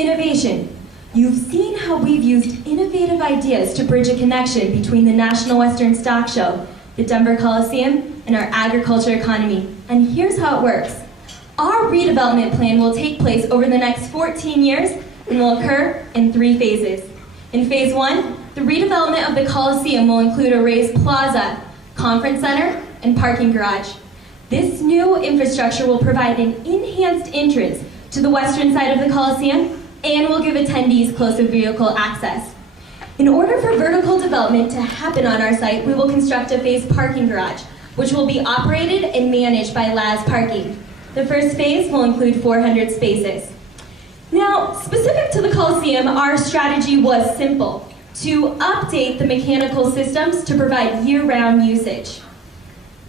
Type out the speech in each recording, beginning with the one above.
Innovation. You've seen how we've used innovative ideas to bridge a connection between the National Western Stock Show, the Denver Coliseum, and our agriculture economy. And here's how it works. Our redevelopment plan will take place over the next 14 years and will occur in 3 phases. In phase 1, the redevelopment of the Coliseum will include a raised plaza, conference center, and parking garage. This new infrastructure will provide an enhanced entrance to the western side of the Coliseum and will give attendees closer vehicle access. In order for vertical development to happen on our site, we will construct a phased parking garage, which will be operated and managed by Laz Parking. The first phase will include 400 spaces. Now, specific to the Coliseum, our strategy was simple: to update the mechanical systems to provide year-round usage.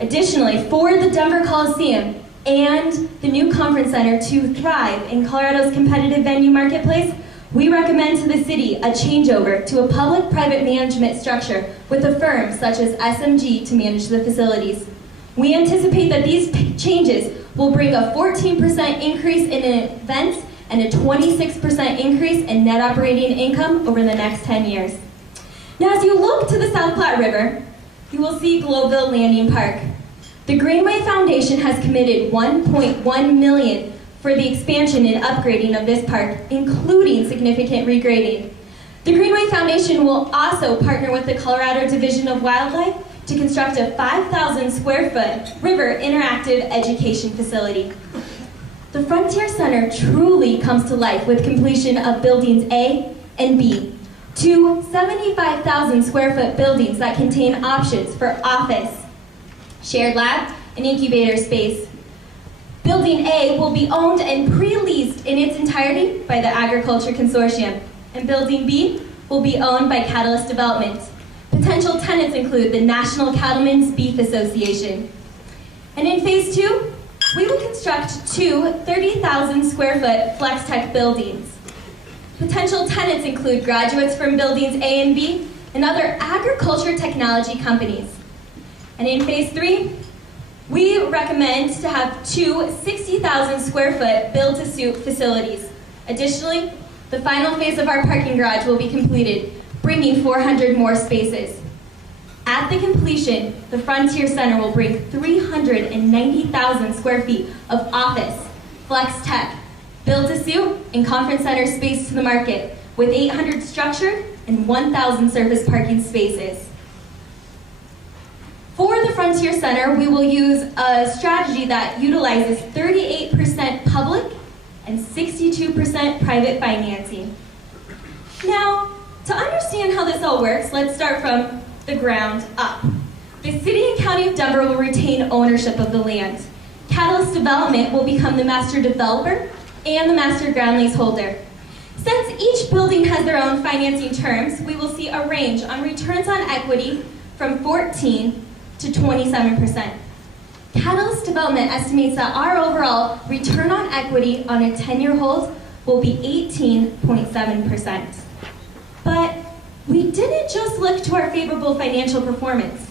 Additionally, for the Denver Coliseum and the new conference center to thrive in Colorado's competitive venue marketplace, we recommend to the city a changeover to a public-private management structure with a firm such as SMG to manage the facilities. We anticipate that these changes will bring a 14% increase in events and a 26% increase in net operating income over the next 10 years. Now, as you look to the South Platte River, you will see Globeville Landing Park. The Greenway Foundation has committed $1.1 million for the expansion and upgrading of this park, including significant regrading. The Greenway Foundation will also partner with the Colorado Division of Wildlife to construct a 5,000 square foot river interactive education facility. The Frontier Center truly comes to life with completion of buildings A and B, 2 75,000 square foot buildings that contain options for office, shared lab, and incubator space. Building A will be owned and pre-leased in its entirety by the Agriculture Consortium, and Building B will be owned by Catalyst Development. Potential tenants include the National Cattlemen's Beef Association. And in phase 2, we will construct 2 30,000 square foot flex tech buildings. Potential tenants include graduates from buildings A and B and other agriculture technology companies. And in phase 3, we recommend to have 2 60,000 square foot build-to-suit facilities. Additionally, the final phase of our parking garage will be completed, bringing 400 more spaces. At the completion, the Frontier Center will bring 390,000 square feet of office, flex tech, build-to-suit, and conference center space to the market, with 800 structured and 1,000 surface parking spaces. For the Frontier Center, we will use a strategy that utilizes 38% public and 62% private financing. Now, to understand how this all works, let's start from the ground up. The City and County of Denver will retain ownership of the land. Catalyst Development will become the master developer and the master ground lease holder. Since each building has their own financing terms, we will see a range on returns on equity from 14 to 27%. Catalyst Development estimates that our overall return on equity on a 10-year hold will be 18.7%. But we didn't just look to our favorable financial performance.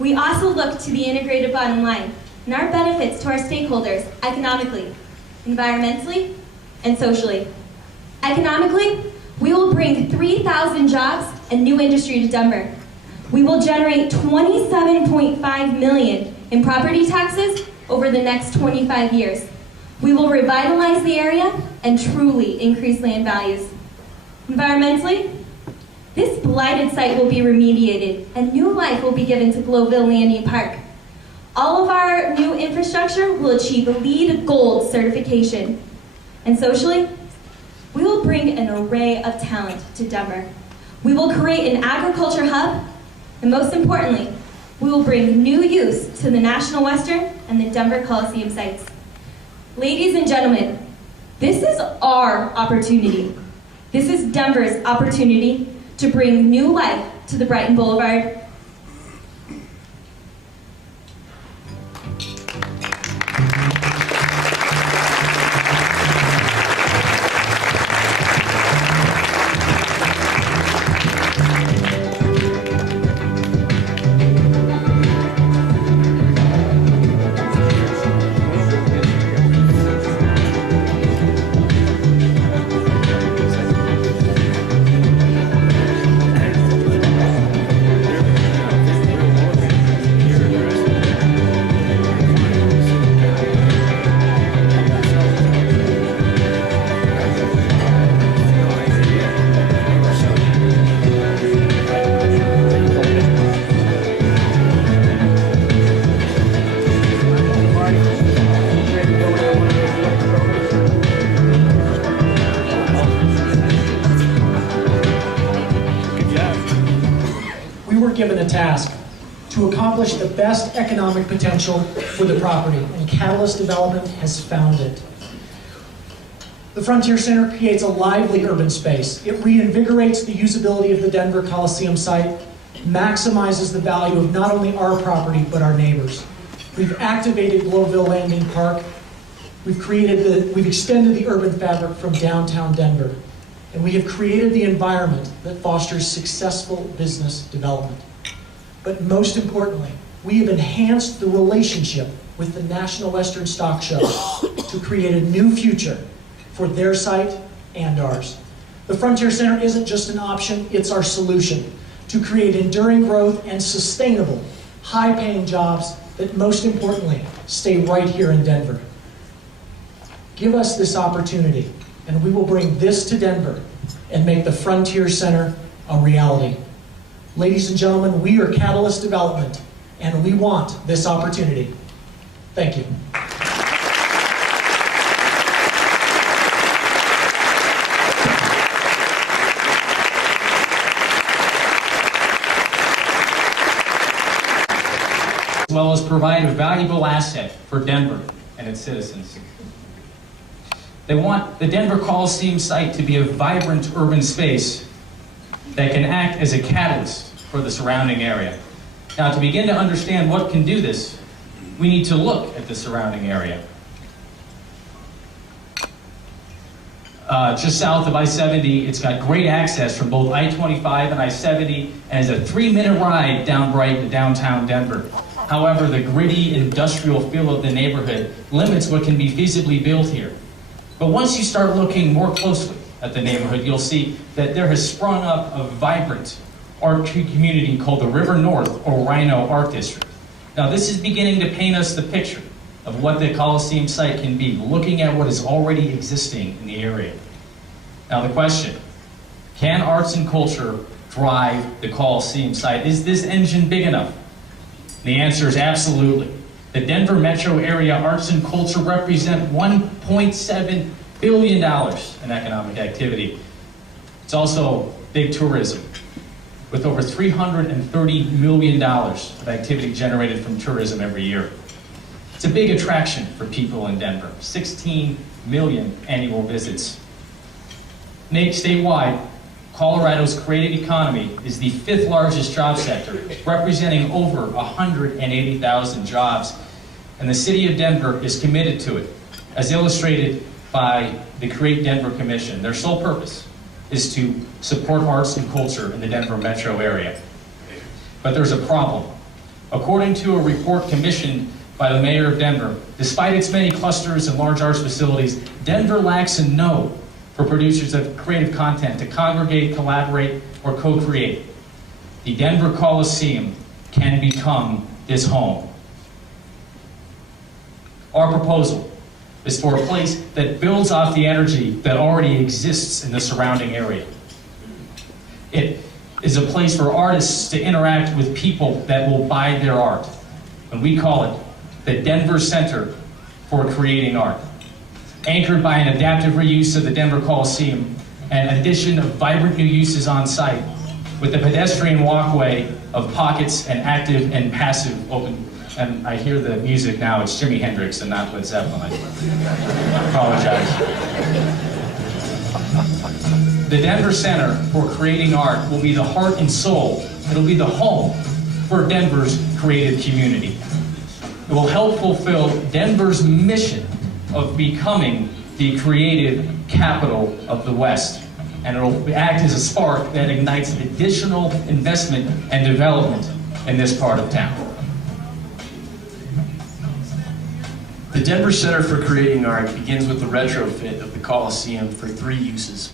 We also looked to the integrated bottom line and our benefits to our stakeholders economically, environmentally, and socially. Economically, we will bring 3,000 jobs and new industry to Denver. We will generate $27.5 million in property taxes over the next 25 years. We will revitalize the area and truly increase land values. Environmentally, this blighted site will be remediated and new life will be given to Globeville Landing Park. All of our new infrastructure will achieve LEED Gold certification. And socially, we will bring an array of talent to Denver. We will create an agriculture hub, and most importantly, we will bring new use to the National Western and the Denver Coliseum sites. Ladies and gentlemen, this is our opportunity. This is Denver's opportunity to bring new life to the Brighton Boulevard. task to accomplish the best economic potential for the property, and Catalyst Development has found it. The Frontier Center creates a lively urban space. It reinvigorates the usability of the Denver Coliseum site, maximizes the value of not only our property, but our neighbors. We've activated Globeville Landing Park. We've extended the urban fabric from downtown Denver. And we have created the environment that fosters successful business development. But most importantly, we have enhanced the relationship with the National Western Stock Show to create a new future for their site and ours. The Frontier Center isn't just an option, it's our solution to create enduring growth and sustainable, high-paying jobs that most importantly stay right here in Denver. Give us this opportunity, and we will bring this to Denver and make the Frontier Center a reality. Ladies and gentlemen, we are Catalyst Development, and we want this opportunity. Thank you. As well as provide a valuable asset for Denver and its citizens. They want the Denver Coliseum site to be a vibrant urban space that can act as a catalyst for the surrounding area. Now, to begin to understand what can do this, we need to look at the surrounding area. Just south of I-70, it's got great access from both I-25 and I-70, and is a 3-minute ride down Bright to downtown Denver. However, the gritty industrial feel of the neighborhood limits what can be feasibly built here. But once you start looking more closely at the neighborhood, you'll see that there has sprung up a vibrant art community called the River North or Rhino Art District. Now, this is beginning to paint us the picture of what the Coliseum site can be, looking at what is already existing in the area. Now, the question, can arts and culture drive the Coliseum site? Is this engine big enough? The answer is absolutely. The Denver metro area arts and culture represent $1.7 billion in economic activity. It's also big tourism, with over $330 million of activity generated from tourism every year. It's a big attraction for people in Denver, 16 million annual visits. Statewide, Colorado's creative economy is the 5th largest job sector, representing over 180,000 jobs. And the city of Denver is committed to it, as illustrated by the Create Denver Commission. Their sole purpose is to support arts and culture in the Denver metro area. But there's a problem. According to a report commissioned by the mayor of Denver, despite its many clusters and large arts facilities, Denver lacks a node for producers of creative content to congregate, collaborate, or co-create. The Denver Coliseum can become this home. Our proposal is for a place that builds off the energy that already exists in the surrounding area. It is a place for artists to interact with people that will buy their art. And we call it the Denver Center for Creating Art. Anchored by an adaptive reuse of the Denver Coliseum and addition of vibrant new uses on site, with the pedestrian walkway of pockets and active and passive open. And I hear the music now, it's Jimi Hendrix and not Led Zeppelin. I apologize. The Denver Center for Creating Art will be the heart and soul. It'll be the home for Denver's creative community. It will help fulfill Denver's mission of becoming the creative capital of the West. And it'll act as a spark that ignites additional investment and development in this part of town. The Denver Center for Creating Art begins with the retrofit of the Coliseum for 3 uses.